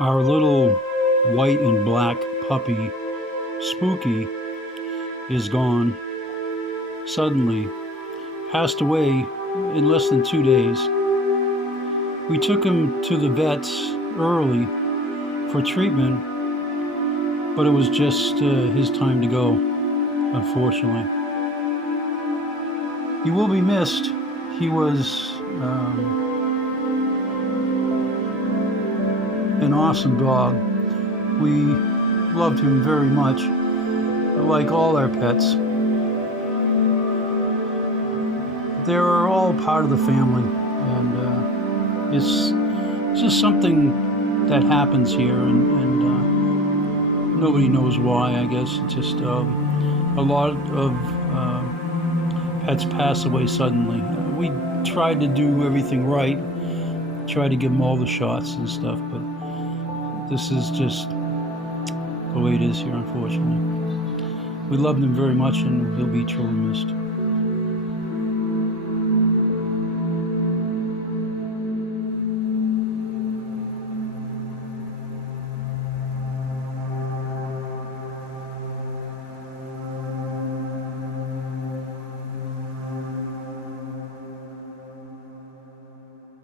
Our little white and black puppy, Spooky, is gone. Suddenly, passed away in less than 2 days. We took him to the vets early for treatment, but it was just his time to go, unfortunately. He will be missed. He was an awesome dog. We loved him very much, like all our pets. They're all part of the family, and it's just something that happens here, and nobody knows why. I guess it's just a lot of pets pass away suddenly. We tried to do everything right, tried to give them all the shots and stuff, but this is just the way it is here, unfortunately. We loved him very much, and he'll be truly missed.